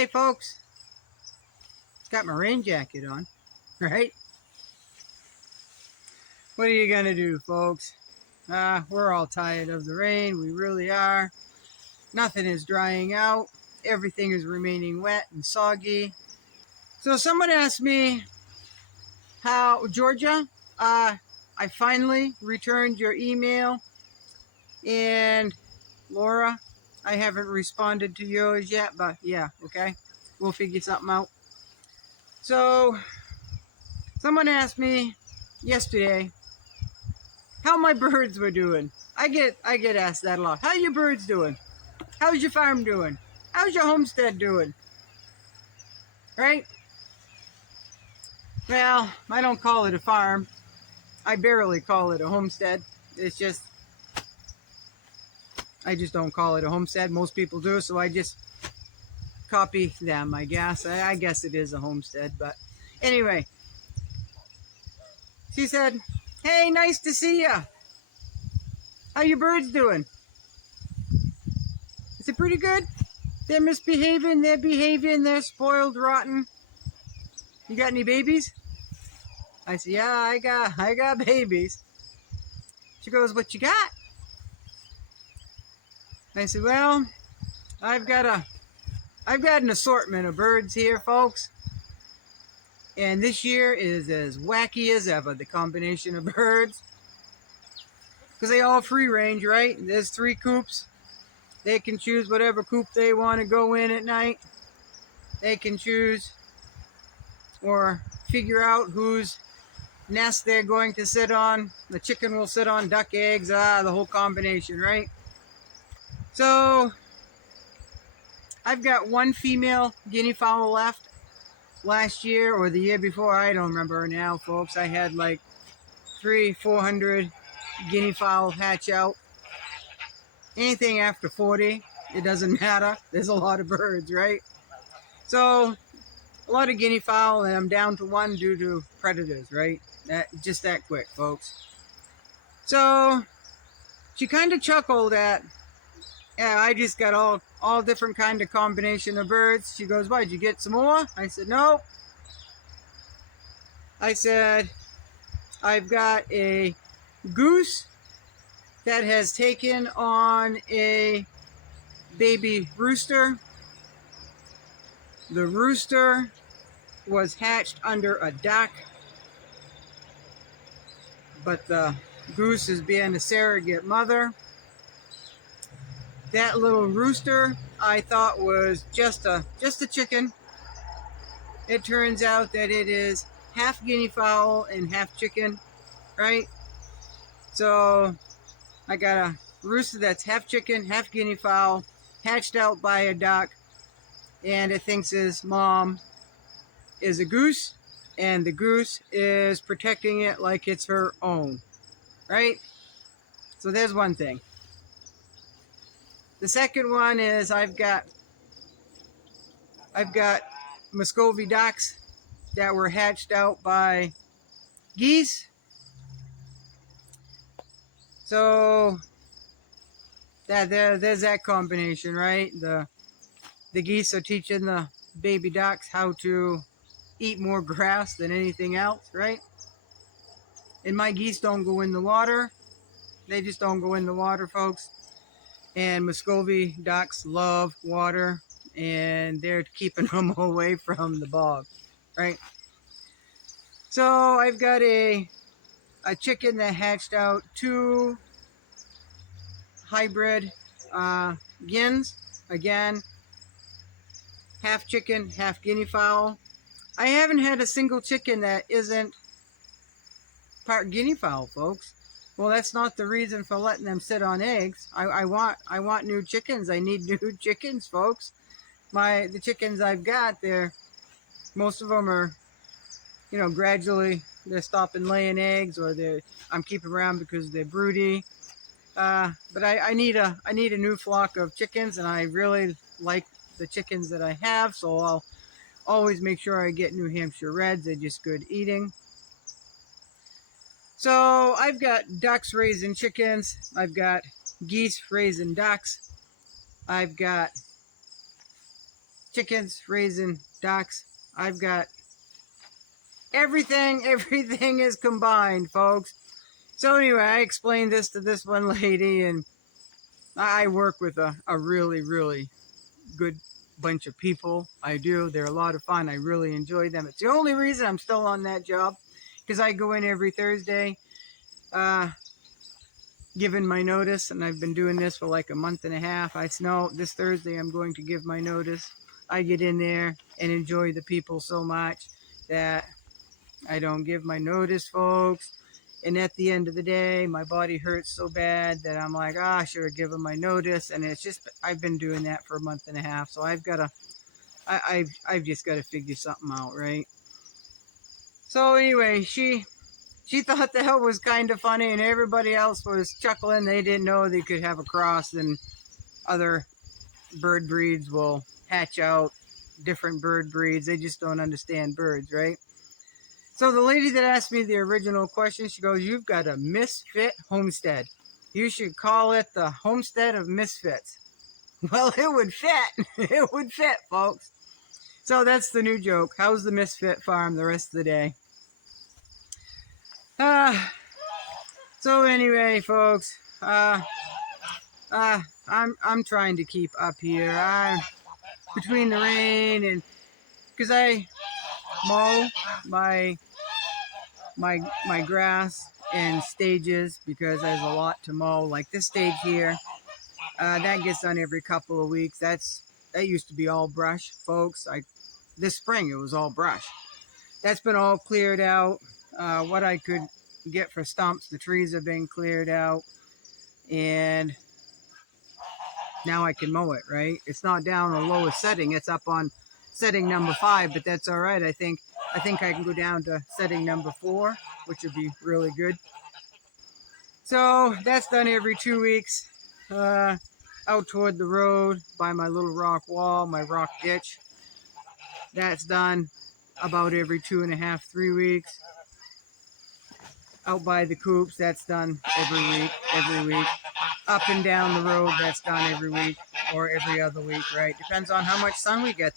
Okay, folks. Got my rain jacket on, right? What are you gonna do, folks? We're all tired of the rain. We really are. Nothing is drying out. Everything is remaining wet and soggy. So someone asked me how, Georgia, I finally returned your email. And Laura, I haven't responded to yours yet, but yeah, okay. We'll figure something out. So someone asked me yesterday how my birds were doing. I get asked that a lot. How your birds doing? How's your farm doing? How's your homestead doing? Right? Well, I don't call it a farm. I barely call it a homestead. It's just, I just don't call it a homestead. Most people do, so I just copy them, I guess. I guess it is a homestead, but anyway. She said, hey, nice to see ya. How your birds doing? Is it pretty good? They're misbehaving, they're behaving, they're spoiled, rotten. You got any babies? I said, yeah, I got babies. She goes, what you got? I said, well, I've got an assortment of birds here, folks. And this year is as wacky as ever, the combination of birds. Because they all free range, right? There's 3 coops. They can choose whatever coop they want to go in at night. They can choose or figure out whose nest they're going to sit on. The chicken will sit on duck eggs, the whole combination, right? So I've got 1 female guinea fowl left. Last year or the year before, I don't remember now, folks. I had like 300-400 guinea fowl hatch out. Anything after 40, it doesn't matter. There's a lot of birds, right? So a lot of guinea fowl, and I'm down to 1 due to predators, right? Just that quick, folks. So she kind of chuckled at, yeah, I just got all different kind of combination of birds. She goes, why, did you get some more? I said, no. I said, I've got a goose that has taken on a baby rooster. The rooster was hatched under a duck, but the goose is being a surrogate mother. That little rooster I thought was just a chicken. It turns out that it is half guinea fowl and half chicken, right? So I got a rooster that's half chicken, half guinea fowl, hatched out by a duck, and it thinks his mom is a goose, and the goose is protecting it like it's her own, right? So there's one thing. The second one is I've got Muscovy ducks that were hatched out by geese. So there's that combination, right? The geese are teaching the baby ducks how to eat more grass than anything else, right? And my geese don't go in the water. They just don't go in the water, folks. And Muscovy ducks love water, and they're keeping them away from the bog, right? So I've got a chicken that hatched out 2 hybrid gins. Again, half chicken, half guinea fowl. I haven't had a single chicken that isn't part guinea fowl, folks. Well, that's not the reason for letting them sit on eggs. I want new chickens. I need new chickens, folks. The chickens I've got, most of them are, gradually they're stopping laying eggs, or I'm keeping around because they're broody. But I need a new flock of chickens, and I really like the chickens that I have, so I'll always make sure I get New Hampshire Reds. They're just good eating. So I've got ducks raising chickens. I've got geese raising ducks. I've got chickens, raising ducks. I've got everything is combined, folks. So anyway, I explained this to this one lady, and I work with a really, really good bunch of people. I do. They're a lot of fun. I really enjoy them. It's the only reason I'm still on that job, because I go in every Thursday, giving my notice, and I've been doing this for like a month and a half. I know this Thursday I'm going to give my notice. I get in there and enjoy the people so much that I don't give my notice, folks. And at the end of the day, my body hurts so bad that I'm like, I should have given my notice. And it's just, I've been doing that for a month and a half. So I've got to, I've just got to figure something out, right? So anyway, she thought that was kind of funny, and everybody else was chuckling. They didn't know they could have a cross, and other bird breeds will hatch out different bird breeds. They just don't understand birds, right? So the lady that asked me the original question, she goes, "You've got a misfit homestead. You should call it the homestead of misfits." Well, it would fit. It would fit, folks. So that's the new joke. How's the misfit farm the rest of the day? So anyway, folks, I'm trying to keep up here. Between the rain and because I mow my grass in stages, because there's a lot to mow. Like this stage here, that gets done every couple of weeks. That used to be all brush, folks. This spring it was all brush. That's been all cleared out. What I could get for stumps, the trees have been cleared out, and now I can mow it, right? It's not down on lowest setting. It's up on setting number 5, but that's all right. I think I can go down to setting number 4, which would be really good. So that's done every 2 weeks. Out toward the road by my little rock wall, my rock ditch. That's done about every 2.5, 3 weeks. Out by the coops, that's done every week. Up and down the road, that's done every week or every other week, right? Depends on how much sun we get.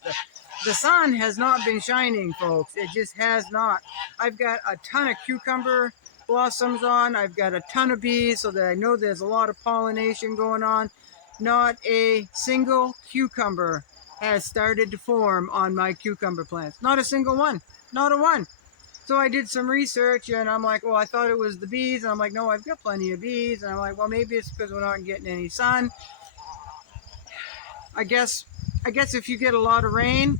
The sun has not been shining, folks. It just has not. I've got a ton of cucumber blossoms on. I've got a ton of bees, so that I know there's a lot of pollination going on. Not a single cucumber has started to form on my cucumber plants. Not a single one. Not a one. So I did some research, and I'm like, well, I thought it was the bees. And I'm like, no, I've got plenty of bees. And I'm like, well, maybe it's because we're not getting any sun. I guess if you get a lot of rain,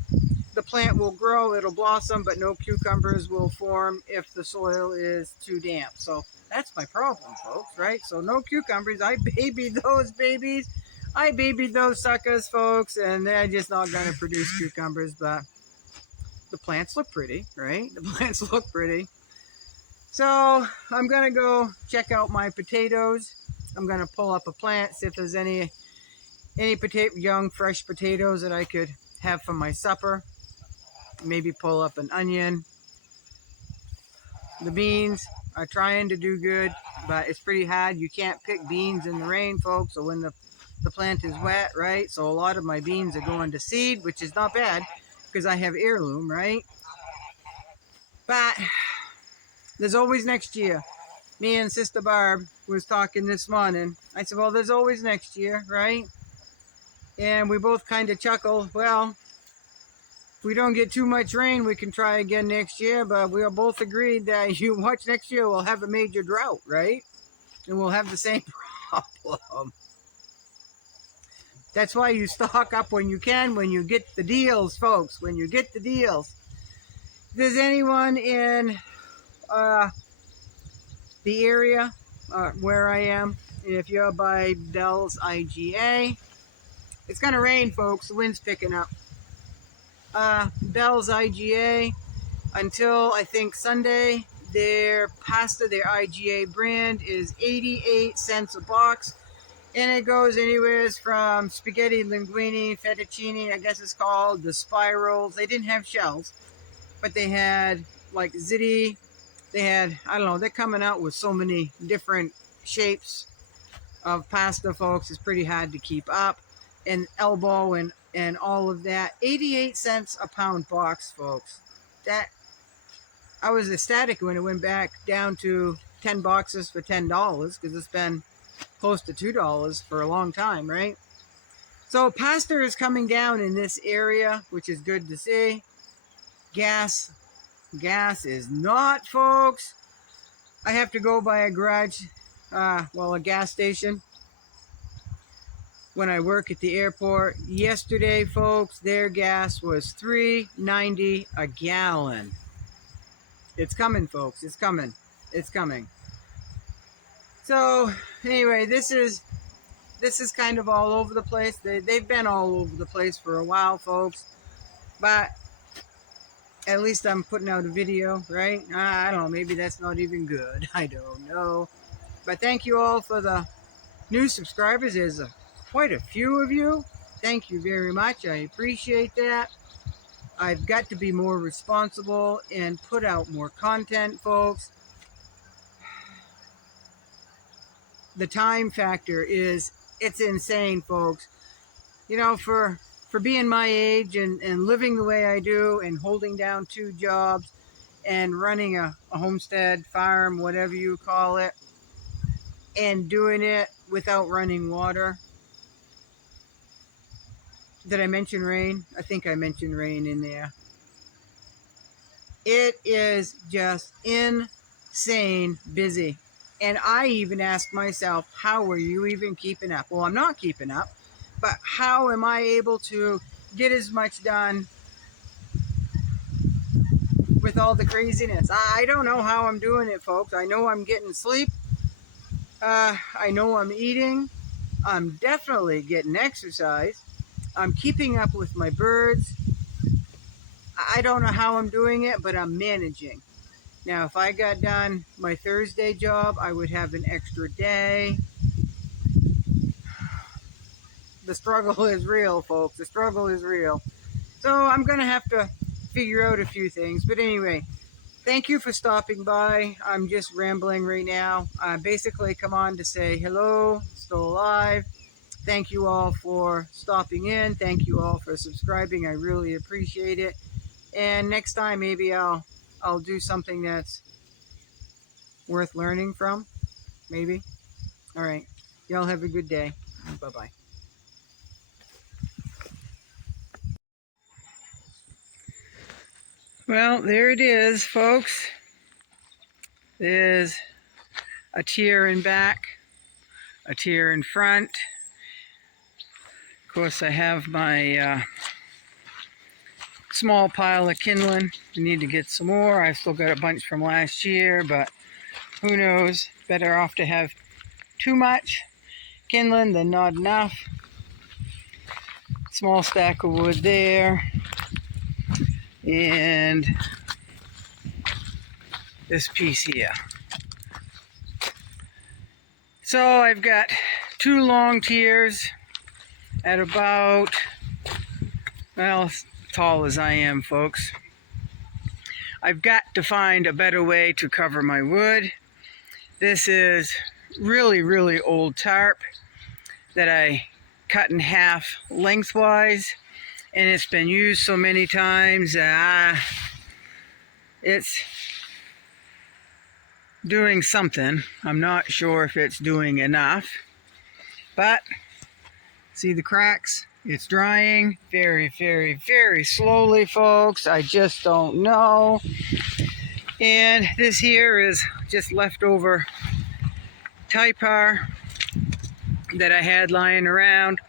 the plant will grow, it'll blossom, but no cucumbers will form if the soil is too damp. So that's my problem, folks, right? So no cucumbers. I babied those babies. I babied those suckers, folks, and they're just not going to produce cucumbers, but the plants look pretty, right? The plants look pretty. So I'm going to go check out my potatoes. I'm going to pull up a plant, see if there's any young, fresh potatoes that I could have for my supper. Maybe pull up an onion. The beans are trying to do good, but it's pretty hard. You can't pick beans in the rain, folks, or when the plant is wet, right? So a lot of my beans are going to seed, which is not bad, because I have heirloom, right? But there's always next year. Me and Sister Barb was talking this morning. I said, well, there's always next year, right? And we both kind of chuckled. Well, if we don't get too much rain, we can try again next year. But we are both agreed that you watch next year, we'll have a major drought, right? And we'll have the same problem. That's why you stock up when you can, when you get the deals, folks. When you get the deals. If there's anyone in the area where I am, if you're by Bell's IGA, it's going to rain, folks. The wind's picking up. Bell's IGA, until I think Sunday, their pasta, their IGA brand, is 88 cents a box. And it goes anywhere from spaghetti linguine, fettuccine, I guess it's called, the spirals. They didn't have shells, but they had like ziti. They had, I don't know, they're coming out with so many different shapes of pasta, folks. It's pretty hard to keep up. And elbow and and all of that. 88 cents a pound box, folks. That, I was ecstatic when it went back down to 10 boxes for $10, because it's been close to $2 for a long time, right? So pasta is coming down in this area, which is good to see. Gas is not, folks. I have to go by a garage, a gas station when I work at the airport. Yesterday, folks, their gas was $3.90 a gallon. It's coming, folks. It's coming. It's coming. So anyway, this is kind of all over the place. They've been all over the place for a while, folks. But at least I'm putting out a video, right? I don't know. Maybe that's not even good. I don't know. But thank you all for the new subscribers. There's quite a few of you. Thank you very much. I appreciate that. I've got to be more responsible and put out more content, folks. The time factor it's insane, folks. You know, for being my age and living the way I do and holding down 2 jobs and running a homestead, farm, whatever you call it, and doing it without running water. Did I mention rain? I think I mentioned rain in there. It is just insane busy. And I even ask myself, how are you even keeping up? Well, I'm not keeping up, but how am I able to get as much done with all the craziness? I don't know how I'm doing it, folks. I know I'm getting sleep. I know I'm eating. I'm definitely getting exercise. I'm keeping up with my birds. I don't know how I'm doing it, but I'm managing. Now, if I got done my Thursday job, I would have an extra day. The struggle is real, folks. The struggle is real. So I'm going to have to figure out a few things. But anyway, thank you for stopping by. I'm just rambling right now. I basically come on to say hello, still alive. Thank you all for stopping in. Thank you all for subscribing. I really appreciate it. And next time, maybe I'll do something that's worth learning from. Maybe. All right. Y'all have a good day. Bye-bye. Well, there it is, folks. There's a tier in back, a tier in front. Of course, I have my small pile of kindling. I need to get some more. I still got a bunch from last year, but who knows? Better off to have too much kindling than not enough. Small stack of wood there. And this piece here. So I've got 2 long tiers at about, well, as tall as I am, folks. I've got to find a better way to cover my wood. This is really, really old tarp that I cut in half lengthwise, and it's been used so many times. It's doing something. I'm not sure if it's doing enough, but see the cracks? It's drying very, very, very slowly, folks. I just don't know. And this here is just leftover typar that I had lying around.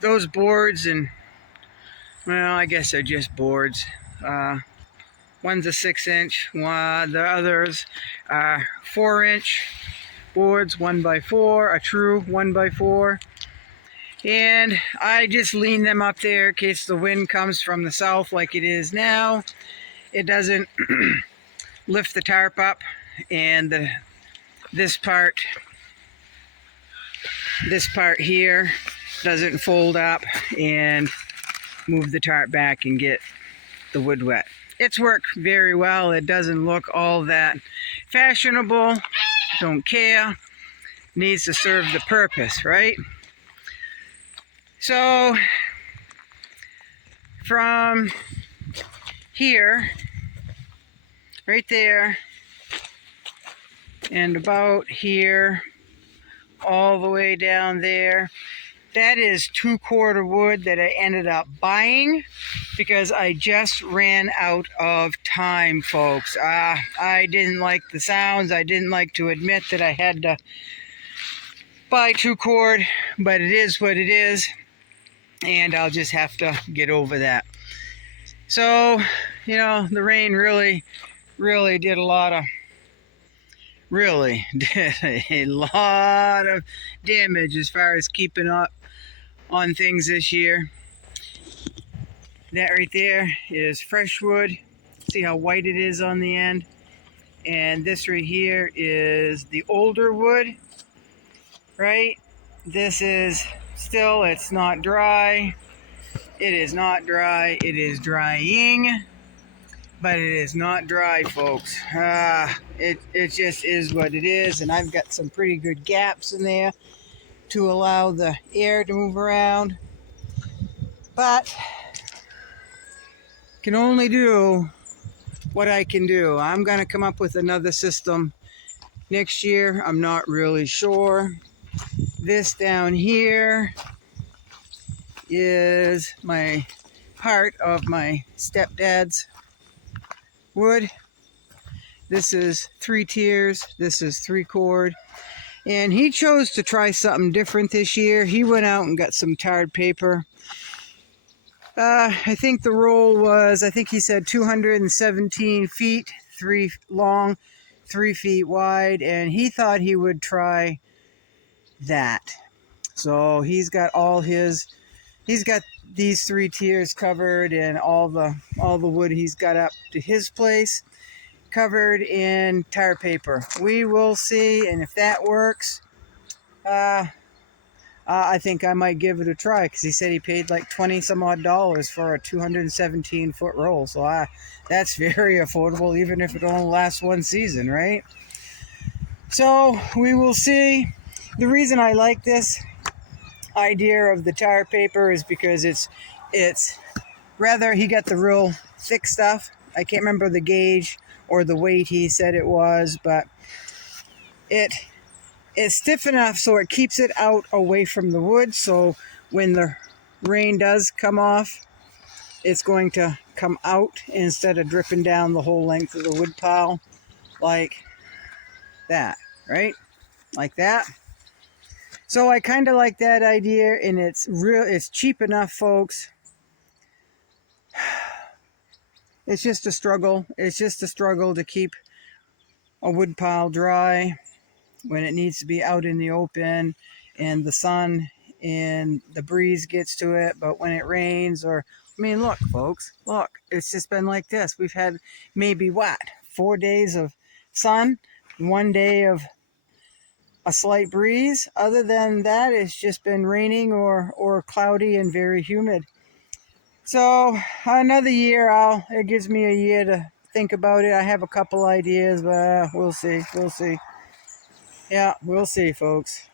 Those boards, and well, I guess they're just boards. One's a 6-inch, the others are 4-inch boards, 1x4, a true 1x4. And I just lean them up there in case the wind comes from the south like it is now. It doesn't lift the tarp up, and this part here doesn't fold up and move the tarp back and get the wood wet. It's worked very well. It doesn't look all that fashionable. Don't care. Needs to serve the purpose, right? So from here, right there, and about here, all the way down there. That is 2 cord of wood that I ended up buying because I just ran out of time, folks. I didn't like the sounds. I didn't like to admit that I had to buy 2 cord, but it is what it is, and I'll just have to get over that. So, you know, the rain really did a lot of damage as far as keeping up on things this year. That right there is fresh wood. See how white it is on the end? And this right here is the older wood, right? This is still, it's not dry. It is not dry. It is drying, but it is not dry, folks. It just is what it is, and I've got some pretty good gaps in there to allow the air to move around, but can only do what I can do. I'm going to come up with another system next year. I'm not really sure. This down here is my part of my stepdad's wood. This is 3 tiers. This is 3 cord. And he chose to try something different this year. He went out and got some tarred paper. I think the roll was, I think he said 217 feet, 3 long, 3 feet wide, and he thought he would try that. So he's got these 3 tiers covered, and all the wood he's got up to his place covered in tar paper. We will see, and if that works, I think I might give it a try, because he said he paid like $20 some odd for a 217 foot roll. So that's very affordable, even if it only lasts 1 season, right? So we will see. The reason I like this idea of the tar paper is because it's rather, he got the real thick stuff. I can't remember the gauge or the weight he said it was, but it's stiff enough so it keeps it out away from the wood, so when the rain does come off, it's going to come out instead of dripping down the whole length of the wood pile like that, right? Like that. So I kind of like that idea, and it's cheap enough, folks. It's just a struggle. It's just a struggle to keep a wood pile dry when it needs to be out in the open and the sun and the breeze gets to it. But when it rains, or, I mean, look, folks, look, it's just been like this. We've had maybe, 4 days of sun, 1 day of a slight breeze. Other than that, it's just been raining or cloudy and very humid. So another year, it gives me a year to think about it. I have a couple ideas, but we'll see. Yeah, we'll see, folks.